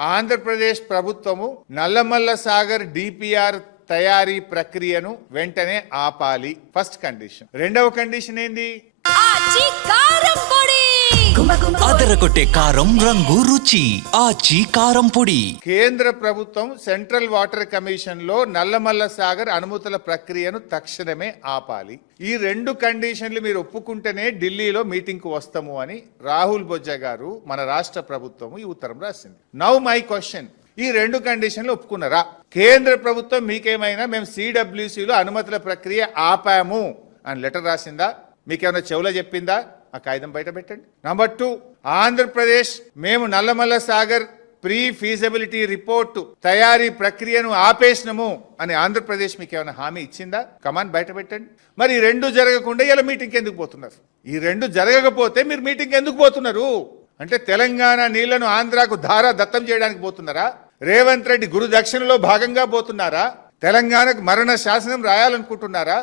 ఆంధ్రప్రదేశ్ ప్రభుత్వము నల్లమల్ల సాగర్ డిపిఆర్ తయారీ ప్రక్రియను వెంటనే ఆపాలి. First condition. రెండవ కండిషన్ ఏంది? అదరగొట్టే కారం రంగు రుచి ఆచి కారం పొడి. కేంద్ర ప్రభుత్వం సెంట్రల్ వాటర్ కమిషన్లో నల్లమల్ల సాగర్ అనుమతుల ప్రక్రియను తక్షణమే ఆపాలి. ఈ రెండు కండిషన్లు మీరు ఒప్పుకుంటేనే ఢిల్లీలో మీటింగ్కు వస్తాము అని రాహుల్ బొజ్జా గారు మన రాష్ట్ర ప్రభుత్వం ఈ ఉత్తరం రాసింది. Now my question. ఈ రెండు కండిషన్లు ఒప్పుకున్నారా? కేంద్ర ప్రభుత్వం మీకేమైనా మేము సిడబ్ల్యూసిలో అనుమతుల ప్రక్రియ ఆపాము అని లెటర్ రాసిందా? మీకేమైనా చెవులో చెప్పిందా? ఆ కాగితం బయట పెట్టండి. నంబర్ టూ ఆంధ్రప్రదేశ్ మేము Nallamala Sagar pre feasibility report తయారీ ప్రక్రియను ఆపేసినము అని ఆంధ్రప్రదేశ్ మీకు ఏమైనా హామీ ఇచ్చిందా? కమాన్ బయట పెట్టండి. మరి ఈ రెండు జరగకుండా ఇలా మీటింగ్కి ఎందుకు పోతున్నారు? ఈ రెండు జరగకపోతే మీరు మీటింగ్ ఎందుకు పోతున్నారు? అంటే తెలంగాణ నీళ్ళను ఆంధ్రాకు ధారా దత్తం చేయడానికి పోతున్నారా? రేవంత్ రెడ్డి గురు దక్షిణలో భాగంగా పోతున్నారా? తెలంగాణకు మరణ శాసనం రాయాలనుకుంటున్నారా?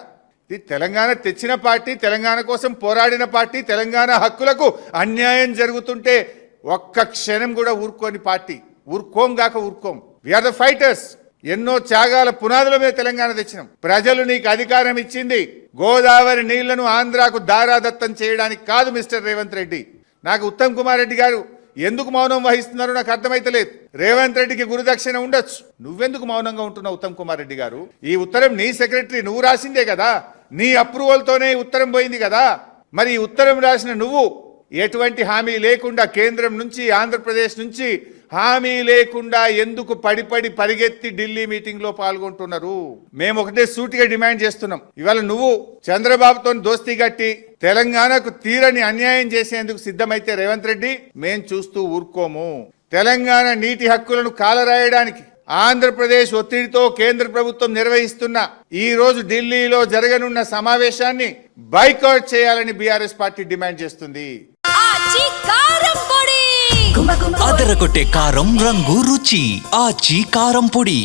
ఇది తెలంగాణ తెచ్చిన పార్టీ తెలంగాణ కోసం పోరాడిన పార్టీ తెలంగాణ హక్కులకు అన్యాయం జరుగుతుంటే ఒక్క క్షణం కూడా ఊరుకోని పార్టీ. ఊరుకోం గాక ఊరుకోం. విఆర్ ద ఫైటర్స్ ఎన్నో త్యాగాల పునాదుల మీద తెలంగాణ తెచ్చినాం. ప్రజలు నీకు అధికారం ఇచ్చింది. గోదావరి నీళ్ళను ఆంధ్రాకు దారాదత్తం చేయడానికి కాదు మిస్టర్ రేవంత్ రెడ్డి. నాకు ఉత్తమ్ కుమార్ రెడ్డి గారు ఎందుకు మౌనం వహిస్తున్నారో నాకు అర్థమైతలేదు రేవంత్ రెడ్డికి గురుదక్షిణ ఉండొచ్చు. నువ్వెందుకు మౌనంగా ఉంటున్నావు ఉత్తమ్ కుమార్ రెడ్డి గారు? ఈ ఉత్తరం నీ సెక్రటరీ నువ్వు రాసిందే కదా. నీ అప్రూవల్తోనే ఉత్తరం పోయింది కదా. మరి ఈ ఉత్తరం రాసిన నువ్వు ఎటువంటి హామీ లేకుండా కేంద్రం నుంచి ఆంధ్రప్రదేశ్ నుంచి హామీ లేకుండా ఎందుకు పడిపడి పరిగెత్తి ఢిల్లీ మీటింగ్లో పాల్గొంటున్నారు? మేము ఒకటే సూటిగా డిమాండ్ చేస్తున్నాం. ఇవాళ నువ్వు చంద్రబాబుతో దోస్తీ కట్టి తెలంగాణకు తీరని అన్యాయం చేసేందుకు సిద్ధమైతే రేవంత్ రెడ్డి మేం చూస్తూ ఊరుకోము. తెలంగాణ నీటి హక్కులను కాలరాయడానికి ఆంధ్రప్రదేశ్ ఒత్తిడితో కేంద్ర ప్రభుత్వం నిర్వహిస్తున్న ఈ రోజు ఢిల్లీలో జరగనున్న సమావేశాన్ని బైకౌట్ చేయాలని బీఆర్ఎస్ పార్టీ డిమాండ్ చేస్తుంది. ಅದರ ಕೊಟ್ಟೆ ಕಾರಂ ರಂಗು ರುಚಿ ಆಚಿ ಕಾರಂ ಪುಡಿ